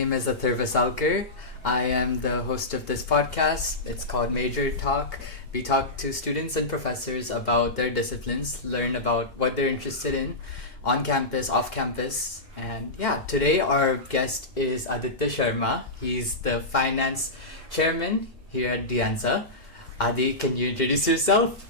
name is Atharva Salkar. I am the host of this podcast. It's called Major Talk. We talk to students and professors about their disciplines, learn about what they're interested in on campus, off campus. And yeah, today our guest is Aditya Sharma. He's the finance chairman here at Anza. Adi, can you introduce yourself?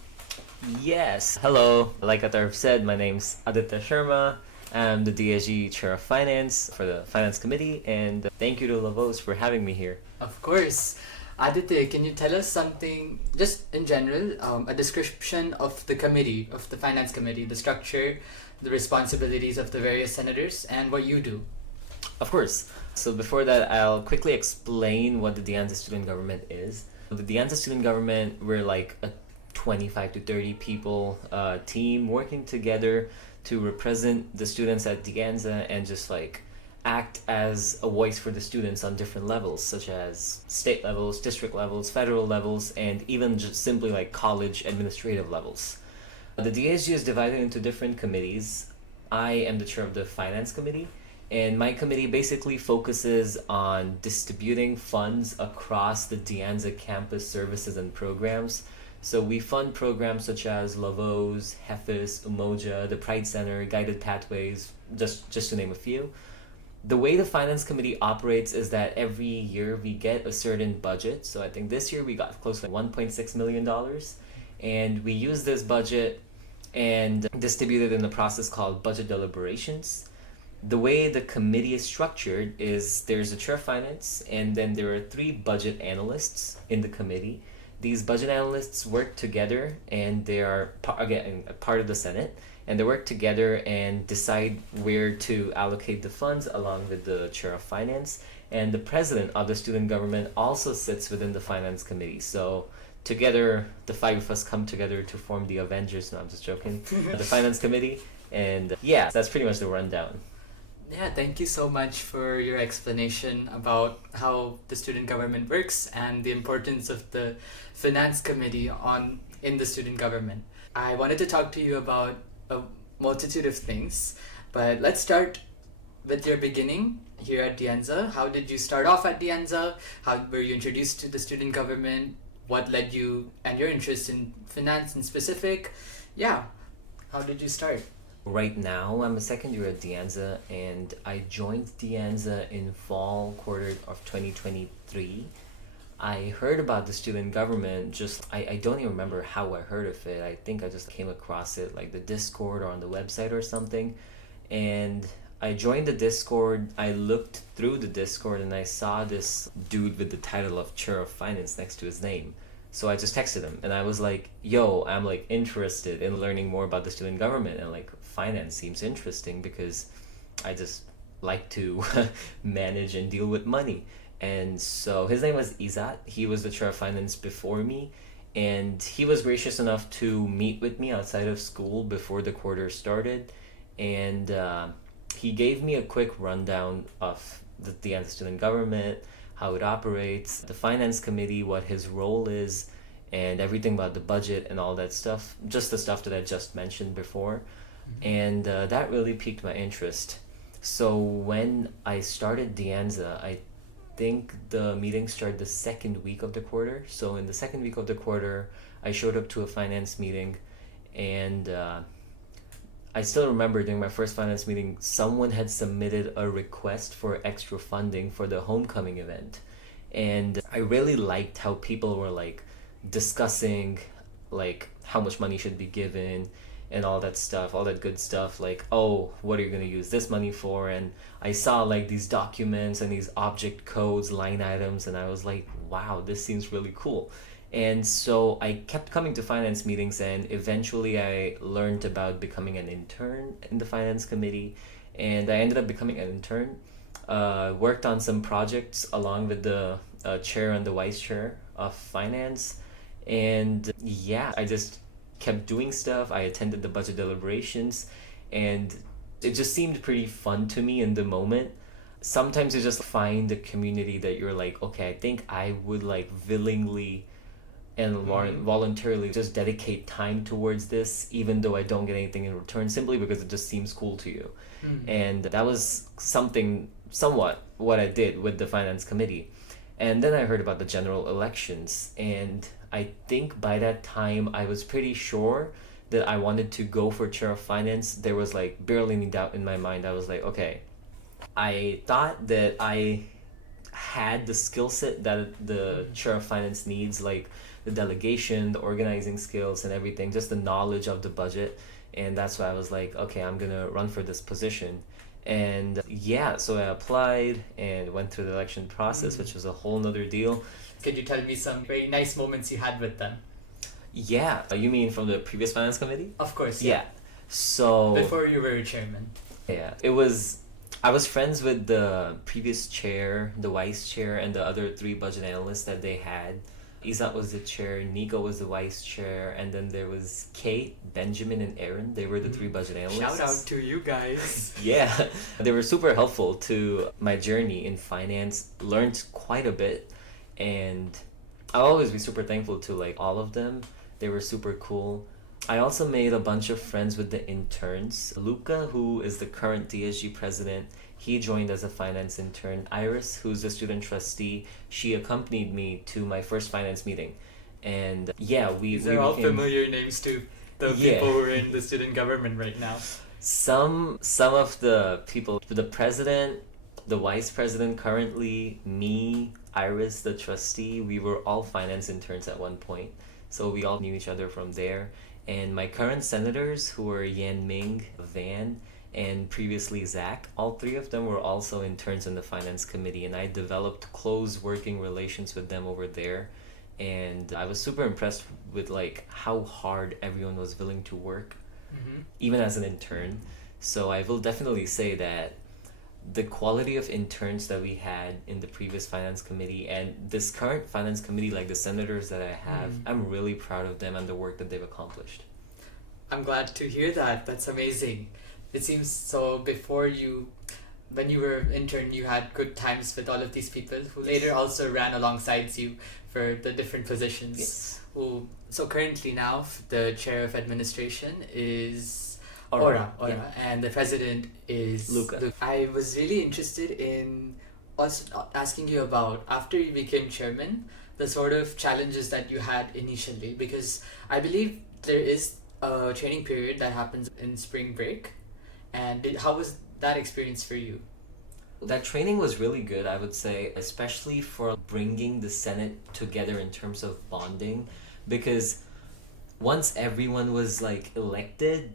Yes. Hello. Like Atharva said, my name's Aditya Sharma. I'm the DASG Chair of Finance for the Finance Committee, and thank you to Lavos for having me here. Of course. Aditya, can you tell us something, just in general, a description of the committee, of the Finance Committee, the structure, the responsibilities of the various senators, and what you do? Of course. So before that, I'll quickly explain what the Anza Student Government is. The Anza Student Government, we're like a 25 to 30 people team working together to represent the students at Anza and just like act as a voice for the students on different levels, such as state levels, district levels, federal levels, and even just simply like college administrative levels. The DSG is divided into different committees. I am the chair of the Finance Committee, and my committee basically focuses on distributing funds across the Anza campus services and programs. So we fund programs such as Lavos, Hefis, Umoja, the Pride Center, Guided Pathways, just to name a few. The way the Finance Committee operates is that every year we get a certain budget. So I think this year we got close to $1.6 million. And we use this budget and distribute it in a process called budget deliberations. The way the committee is structured is there's a chair of finance, and then there are 3 budget analysts in the committee. These budget analysts work together, and they are again a part of the Senate, and they work together and decide where to allocate the funds along with the chair of finance. And the president of the student government also sits within the finance committee. So together, the 5 of us come together to form the Avengers. No, I'm just joking. The finance committee. And yeah, that's pretty much the rundown. Yeah, thank you so much for your explanation about how the student government works and the importance of the finance committee in the student government. I wanted to talk to you about a multitude of things, but let's start with your beginning here at Anza. How did you start off at Anza? How were you introduced to the student government? What led you and your interest in finance in specific? Yeah, how did you start? Right now, I'm a second year at Anza, and I joined Anza in fall quarter of 2023. I heard about the student government, I don't even remember how I heard of it. I think I just came across it like the Discord or on the website or something. And I joined the Discord. I looked through the Discord and I saw this dude with the title of Chair of Finance next to his name. So I just texted him and I was like, yo, I'm like interested in learning more about the student government, and like finance seems interesting because I just like to manage and deal with money. And so his name was Izat. He was the chair of finance before me, and he was gracious enough to meet with me outside of school before the quarter started. And he gave me a quick rundown of the Anza Student Government, how it operates, the finance committee, what his role is, and everything about the budget and all that stuff, just the stuff that I just mentioned before. And that really piqued my interest. So when I started Anza, I think the meeting started the second week of the quarter. So in the second week of the quarter, I showed up to a finance meeting, and I still remember during my first finance meeting, someone had submitted a request for extra funding for the homecoming event. And I really liked how people were like discussing like how much money should be given and all that stuff, all that good stuff, like, oh, what are you going to use this money for? And I saw like these documents and these object codes, line items, and I was like, wow, this seems really cool. And so I kept coming to finance meetings, and eventually I learned about becoming an intern in the finance committee, and I ended up becoming an intern. Worked on some projects along with the chair and the vice chair of finance, and yeah, I just kept doing stuff. I attended the budget deliberations, and it just seemed pretty fun to me in the moment. Sometimes you just find a community that you're like, okay, I think I would like willingly and voluntarily just dedicate time towards this, even though I don't get anything in return, simply because it just seems cool to you. And that was something somewhat what I did with the finance committee. And then I heard about the general elections, and I think by that time I was pretty sure that I wanted to go for chair of finance. There was like barely any doubt in my mind. I was like, okay, I thought that I had the skill set that the chair of finance needs, like the delegation, the organizing skills, and everything, just the knowledge of the budget. And that's why I was like, okay, I'm gonna run for this position. And yeah, so I applied and went through the election process, which was a whole nother deal. Could you tell me some very nice moments you had with them? Yeah, you mean from the previous finance committee? Of course, Yeah. So before you were chairman. yeah, it was. I was friends with the previous chair, the vice chair, and the other three budget analysts that they had. Isat was the chair, Nico was the vice chair, and then there was Kate, Benjamin, and Aaron. They were the three budget analysts. Shout out to you guys. Yeah, they were super helpful to my journey in finance. Learned quite a bit, and I'll always be super thankful to like all of them. They were super cool. I also made a bunch of friends with the interns. Luca, who is the current DSG president, he joined as a finance intern. Iris, who's the student trustee, she accompanied me to my first finance meeting. And yeah, These are all familiar names to the people who are in the student government right now. Some of the people, the president, the vice president currently, me, Iris, the trustee, we were all finance interns at one point. So we all knew each other from there. And my current senators, who are Yan Ming, Van, and previously Zach, all three of them were also interns in the finance committee, and I developed close working relations with them over there. And I was super impressed with like how hard everyone was willing to work, even as an intern. So I will definitely say that the quality of interns that we had in the previous finance committee and this current finance committee, like the senators that I have, I'm really proud of them and the work that they've accomplished. I'm glad to hear that. That's amazing. It seems so when you were intern, you had good times with all of these people who later also ran alongside you for the different positions. Yes. So currently now, the chair of administration is Aura, Aura, and the president is Luca. I was really interested in also asking you about, after you became chairman, the sort of challenges that you had initially, because I believe there is a training period that happens in spring break. And how was that experience for you? That training was really good, I would say, especially for bringing the Senate together in terms of bonding, because once everyone was like elected,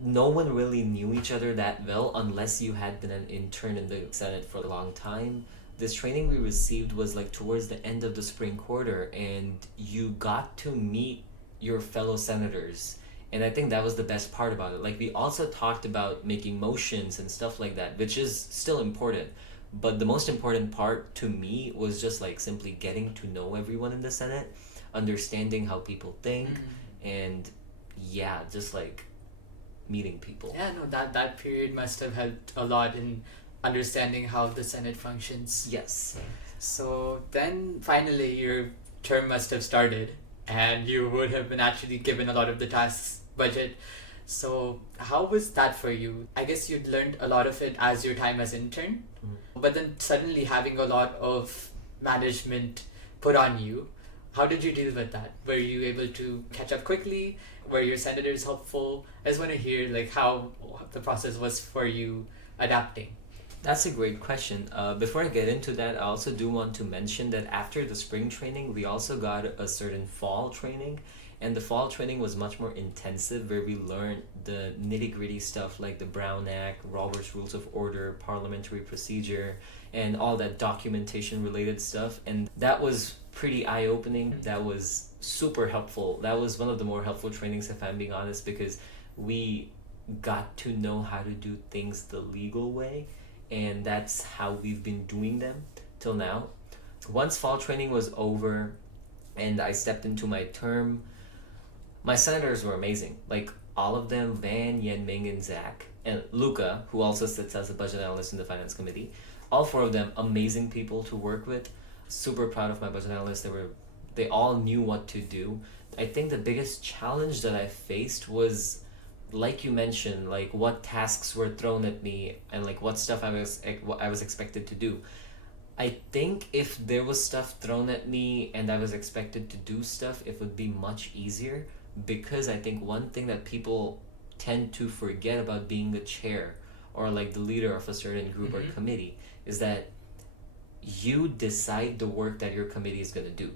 no one really knew each other that well unless you had been an intern in the Senate for a long time. This training we received was like towards the end of the spring quarter, and you got to meet your fellow senators. And I think that was the best part about it. Like, we also talked about making motions and stuff like that, which is still important. But the most important part to me was just like simply getting to know everyone in the Senate, understanding how people think, and yeah, just like meeting people. Yeah, no, that period must have helped a lot in understanding how the Senate functions. Yes. So then finally your term must have started, and you would have been actually given a lot of the tasks budget. So how was that for you? I guess you'd learned a lot of it as your time as intern, but then suddenly having a lot of management put on you, how did you deal with that? Were you able to catch up quickly? Were your senators helpful? I just want to hear like how the process was for you adapting. That's a great question. Before I get into that, I also do want to mention that after the spring training, we also got a certain fall training. And the fall training was much more intensive, where we learned the nitty-gritty stuff like the Brown Act, Robert's Rules of Order, parliamentary procedure, and all that documentation-related stuff. And that was pretty eye-opening. That was super helpful. That was one of the more helpful trainings, if I'm being honest, because we got to know how to do things the legal way. And that's how we've been doing them till now. Once fall training was over and I stepped into my term, my senators were amazing. Like, all of them, Van, Yen Ming, and Zach, and Luca, who also sits as a budget analyst in the finance committee. All four of them, amazing people to work with. Super proud of my budget analysts. They all knew what to do. I think the biggest challenge that I faced was like you mentioned, like what tasks were thrown at me and like what stuff what I was expected to do. I think if there was stuff thrown at me and I was expected to do stuff, it would be much easier, because I think one thing that people tend to forget about being the chair or like the leader of a certain group or committee is that you decide the work that your committee is going to do.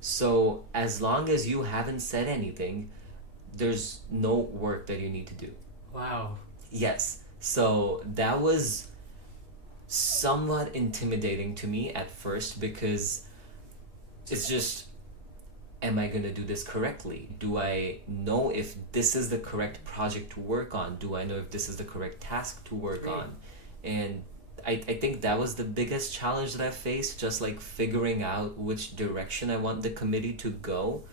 So as long as you haven't said anything, there's no work that you need to do. Wow. Yes. So that was somewhat intimidating to me at first, because it's just, am I going to do this correctly? Do I know if this is the correct project to work on? Do I know if this is the correct task to work on? And I think that was the biggest challenge that I faced, just like figuring out which direction I want the committee to go.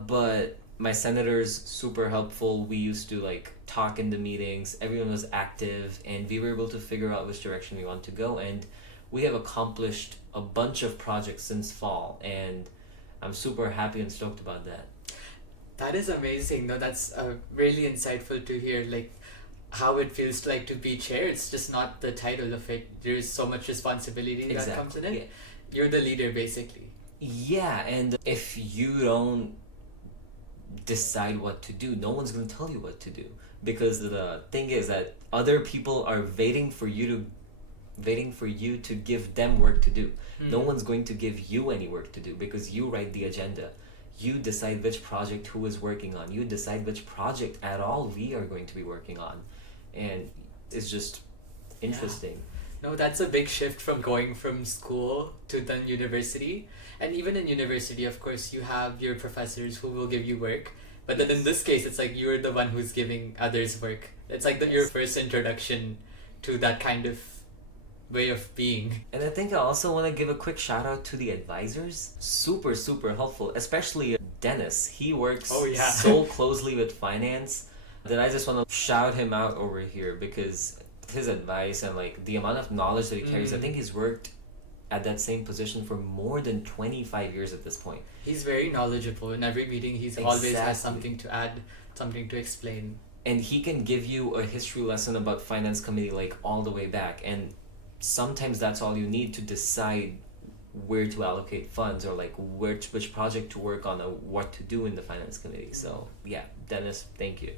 But my senators, super helpful. We used to like talk in the meetings, everyone was active, and we were able to figure out which direction we want to go. And we have accomplished a bunch of projects since fall, and I'm super happy and stoked about that. That is amazing. No, that's really insightful to hear, like how it feels like to be chair. It's just not the title of it. There's so much responsibility that comes in it. Yeah. You're the leader, basically. Yeah, and if you don't decide what to do, no one's going to tell you what to do, because the thing is that other people are waiting for you to give them work to do. No one's going to give you any work to do, because you write the agenda, you decide which project who is working on, you decide which project at all we are going to be working on. And it's just interesting. No, that's a big shift from going from school to then university. And even in university, of course, you have your professors who will give you work. But then in this case, it's like you're the one who's giving others work. It's like your first introduction to that kind of way of being. And I think I also want to give a quick shout out to the advisors. Super, super helpful, especially Dennis. He works so closely with finance that I just want to shout him out over here, because his advice and like the amount of knowledge that he carries, I think he's worked at that same position for more than 25 years at this point. He's very knowledgeable. In every meeting, he's always has something to add, something to explain. And he can give you a history lesson about finance committee like all the way back. And sometimes that's all you need to decide where to allocate funds, or like which project to work on, or what to do in the finance committee. So yeah, Dennis, thank you.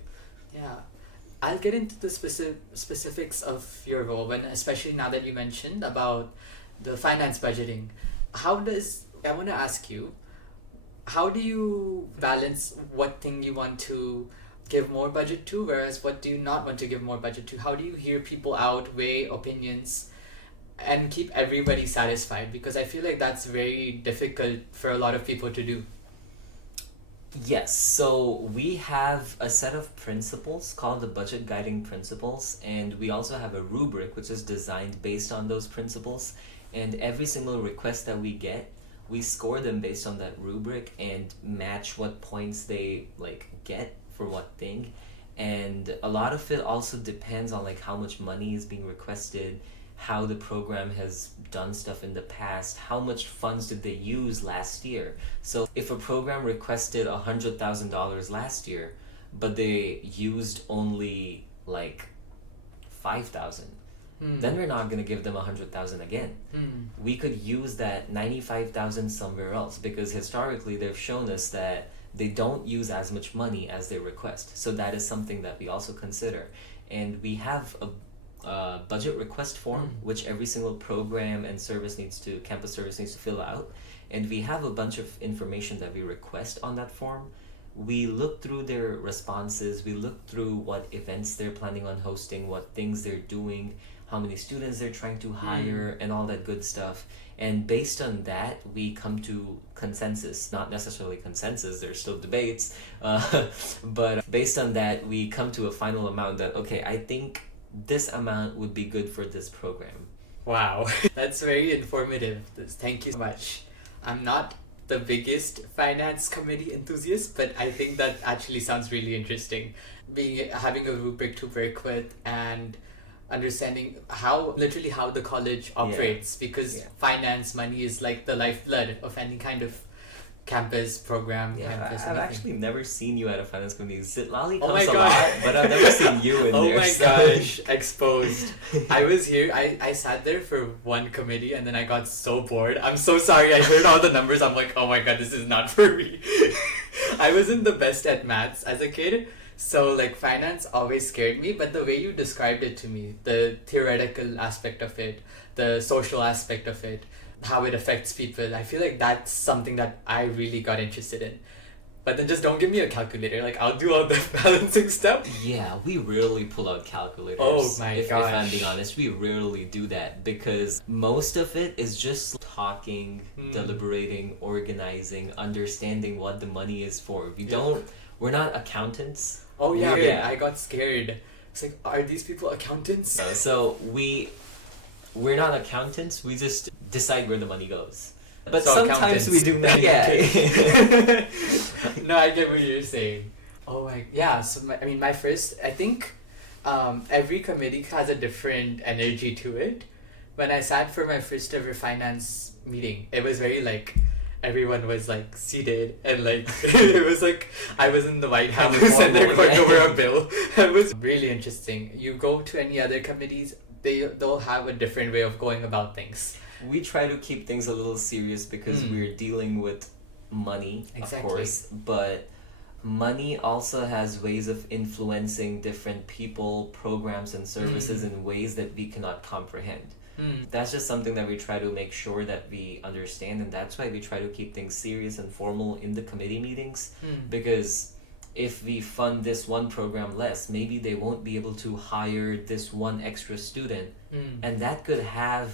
Yeah. I'll get into the specifics of your role, especially now that you mentioned about the finance budgeting. I want to ask you, how do you balance what thing you want to give more budget to, whereas what do you not want to give more budget to? How do you hear people out, weigh opinions, and keep everybody satisfied? Because I feel like that's very difficult for a lot of people to do. Yes, so we have a set of principles called the budget guiding principles, and we also have a rubric which is designed based on those principles. And every single request that we get, we score them based on that rubric and match what points they like get for what thing. And a lot of it also depends on like how much money is being requested, how the program has done stuff in the past, how much funds did they use last year. So if a program requested $100,000 last year, but they used only like 5,000, then we're not going to give them 100,000 again. We could use that 95,000 somewhere else, because historically they've shown us that they don't use as much money as they request. So that is something that we also consider. And we have a budget request form, which every single program and campus service needs to fill out. And we have a bunch of information that we request on that form. We look through their responses, we look through what events they're planning on hosting, what things they're doing, how many students they're trying to hire, and all that good stuff. And based on that, we come to consensus. Not necessarily consensus, there's still debates, but based on that, we come to a final amount that, okay, I think this amount would be good for this program. Wow, that's very informative. Thank you so much. I'm not the biggest finance committee enthusiast, but I think that actually sounds really interesting. Having a rubric to work with and understanding how the college operates, because finance, money is like the lifeblood of any kind of campus program, Yeah, campus I've anything. actually never seen you at a finance committee. Zitlali Oh comes my a God. lot, but I've never seen you in Oh there. my so- gosh, exposed. I was here, I sat there for one committee and then I got so bored. I'm so sorry, I heard all the numbers, I'm like, oh my god, this is not for me. I wasn't the best at maths as a kid, so like finance always scared me, but the way you described it to me, the theoretical aspect of it, the social aspect of it, how it affects people, I feel like that's something that I really got interested in. But then just don't give me a calculator. Like I'll do all the balancing stuff. Yeah, we rarely pull out calculators. Oh my if I'm gosh. being honest, we rarely do that because most of it is just talking, deliberating, organizing, understanding what the money is for. We're not accountants. Oh yeah, Yeah. I got scared. It's like, are these people accountants? So we're not accountants. We just decide where the money goes. But So sometimes we do that. accountants. Yeah. No, I get what you're saying. Oh my, yeah. So my first, I think, every committee has a different energy to it. When I sat for my first ever finance meeting, it was very like, everyone was like seated and like it was like I was in the White Kind of House and they're formal, going yeah. over a bill. It was really interesting. You go to any other committees, they'll have a different way of going about things. We try to keep things a little serious because we're dealing with money, Exactly. of course, but money also has ways of influencing different people, programs, and services in ways that we cannot comprehend. That's just something that we try to make sure that we understand, and that's why we try to keep things serious and formal in the committee meetings, because if we fund this one program less, maybe they won't be able to hire this one extra student, and that could have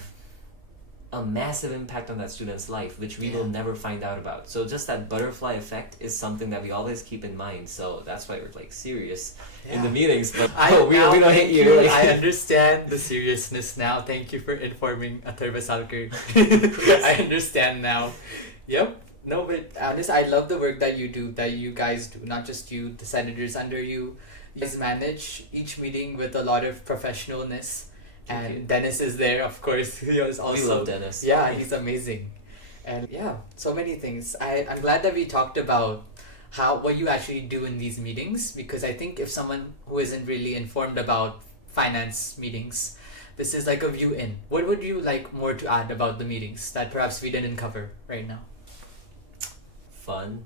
a massive impact on that student's life, which we will never find out about. So just that butterfly effect is something that we always keep in mind. So that's why we're like serious in the meetings. But we don't hit you. Like, I understand the seriousness now. Thank you for informing Atharva Salkar. I understand now. Yep. No, but honest, I love the work that you guys do. Not just you, the senators under you. You guys manage each meeting with a lot of professionalness. Thank you. And Dennis is there, of course. He was also. we love Dennis. Yeah, he's amazing. And yeah, so many things. I'm glad that we talked about what you actually do in these meetings, because I think if someone who isn't really informed about finance meetings, this is like a view in. What would you like more to add about the meetings that perhaps we didn't cover right now? Fun.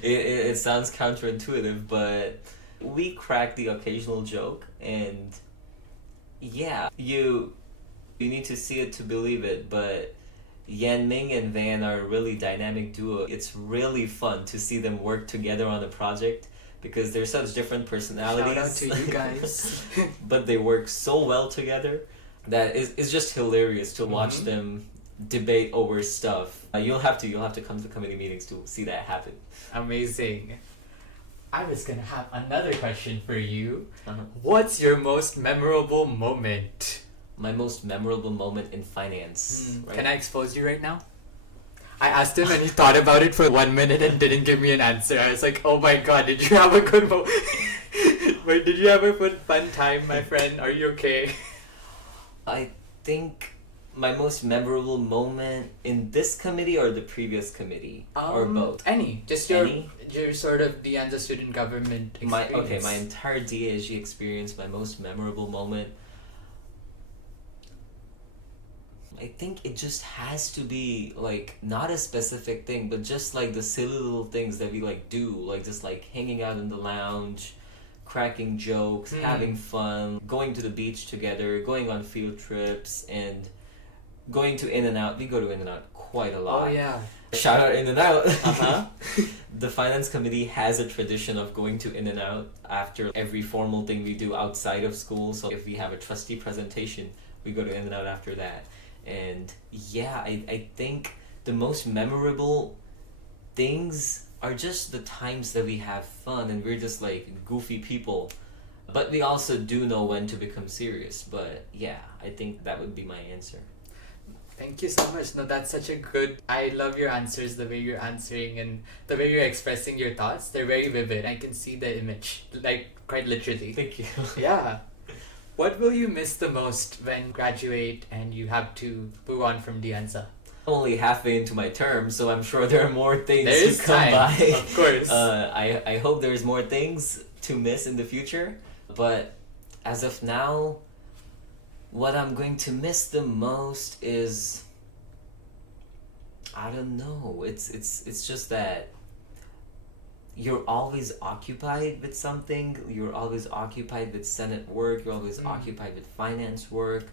It It sounds counterintuitive, but we crack the occasional joke, and yeah, you need to see it to believe it, but Yan Ming and Van are a really dynamic duo. It's really fun to see them work together on a project because they're such different personalities. Shout out to you guys. But they work so well together that it's just hilarious to watch them debate over stuff. You'll have to come to committee meetings to see that happen. Amazing. I was gonna have another question for you. Uh-huh. What's your most memorable moment? My most memorable moment in finance. Right? Can I expose you right now? I asked him and he thought about it for 1 minute and didn't give me an answer. I was like, oh my god, did you have a good moment? Wait, did you have a fun time, my friend? Are you okay? I think my most memorable moment in this committee or the previous committee or both. Any. Just your sort of the Anza Student Government experience. My entire DASG experience, my most memorable moment. I think it just has to be like not a specific thing, but just like the silly little things that we like do, like just like hanging out in the lounge, cracking jokes, having fun, going to the beach together, going on field trips, and going to In-N-Out. We go to In-N-Out quite a lot. Oh yeah. Shout out In-N-Out. Uh-huh. The finance committee has a tradition of going to In-N-Out after every formal thing we do outside of school. So if we have a trustee presentation, we go to In-N-Out after that. And yeah, I think the most memorable things are just the times that we have fun and we're just like goofy people. But we also do know when to become serious. But yeah, I think that would be my answer. Thank you so much. No, that's such a good... I love your answers, the way you're answering and the way you're expressing your thoughts. They're very vivid. I can see the image, like quite literally. Thank you. Yeah. What will you miss the most when you graduate and you have to move on from Dianza? only halfway into my term, so I'm sure there are more things There is to come time, by. of course. I hope there's more things to miss in the future, but as of now, what I'm going to miss the most is, I don't know. It's just that you're always occupied with something. You're always occupied with Senate work. You're always occupied with finance work,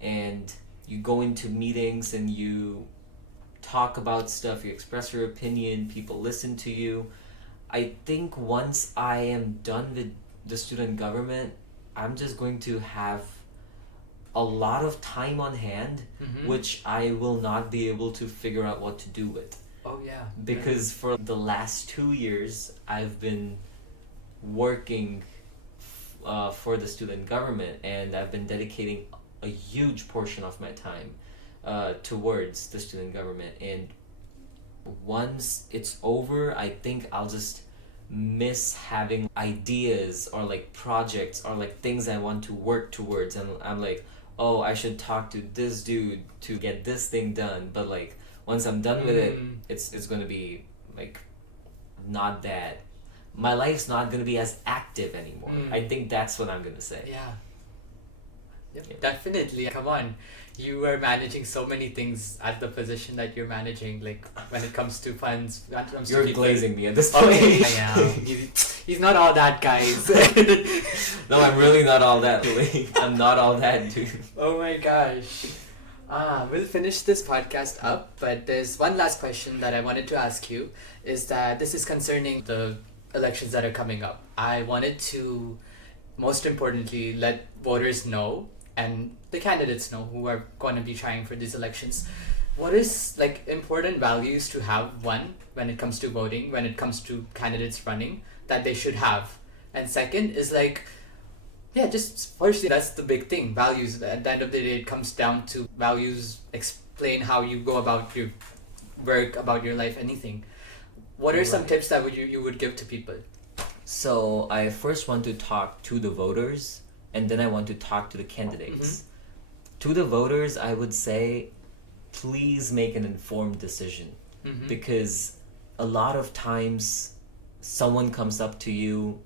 and you go into meetings and you talk about stuff. You express your opinion. People listen to you. I think once I am done with the student government, I'm just going to have a lot of time on hand, which I will not be able to figure out what to do with. Oh yeah. Because for the last 2 years, I've been working for the student government, and I've been dedicating a huge portion of my time towards the student government. And once it's over, I think I'll just miss having ideas or like projects or like things I want to work towards, and I'm like, oh, I should talk to this dude to get this thing done. But like once I'm done with it, it's gonna be like not that, my life's not gonna be as active anymore. I think that's what I'm gonna say. Yeah. Yep, definitely. Come on. You are managing so many things at the position that you're managing, like when it comes to funds, when it comes You're to people. glazing me at this point. Okay, I am. He's not all that, guys. No, I'm really not all that, really. I'm not all that, dude. Oh my gosh. We'll finish this podcast up, but there's one last question that I wanted to ask you, is that this is concerning the elections that are coming up. I wanted to, most importantly, let voters know and the candidates know who are going to be trying for these elections, what is like important values to have, one, when it comes to voting, when it comes to candidates running, that they should have. And second is like, yeah, just firstly, that's the big thing, values. At the end of the day, it comes down to values, explain how you go about your work, about your life, anything. What are some tips that you would give to people? So I first want to talk to the voters, and then I want to talk to the candidates. To the voters, I would say, please make an informed decision, because a lot of times someone comes up to you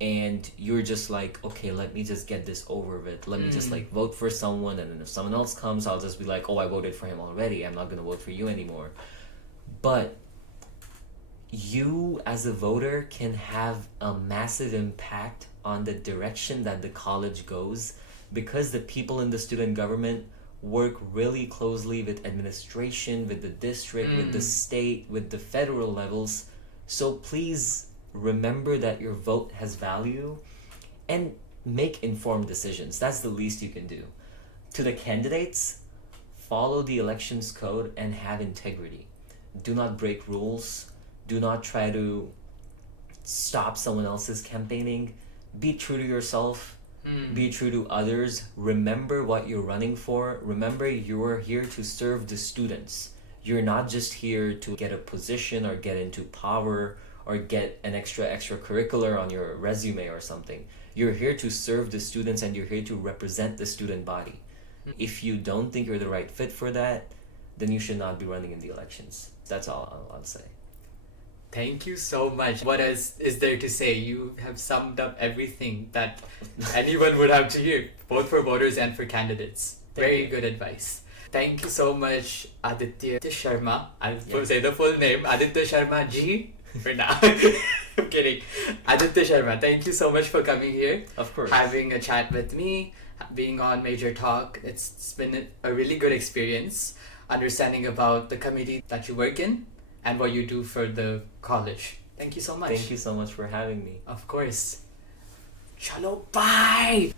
and you're just like, okay, let me just get this over with. Let me just like vote for someone, and then if someone else comes, I'll just be like, oh, I voted for him already. I'm not going to vote for you anymore. But you as a voter can have a massive impact on the direction that the college goes, because the people in the student government work really closely with administration, with the district, with the state, with the federal levels. So please remember that your vote has value and make informed decisions. That's the least you can do. To the candidates, follow the elections code and have integrity. Do not break rules. Do not try to stop someone else's campaigning. Be true to yourself. Be true to others. Remember what you're running for. Remember you're here to serve the students. You're not just here to get a position or get into power or get an extracurricular on your resume or something. You're here to serve the students, and you're here to represent the student body. If you don't think you're the right fit for that, then you should not be running in the elections. That's all I'll say. Thank you so much. What else is there to say? You have summed up everything that anyone would have to hear, both for voters and for candidates. Very good advice. Thank you so much, Aditya Sharma. I'll say the full name, Aditya Sharma G for now. I'm kidding. Aditya Sharma, thank you so much for coming here. Of course. Having a chat with me, being on Major Talk. It's been a really good experience, understanding about the committee that you work in and what you do for the college. Thank you so much. Thank you so much for having me. Of course. Chalo, bye!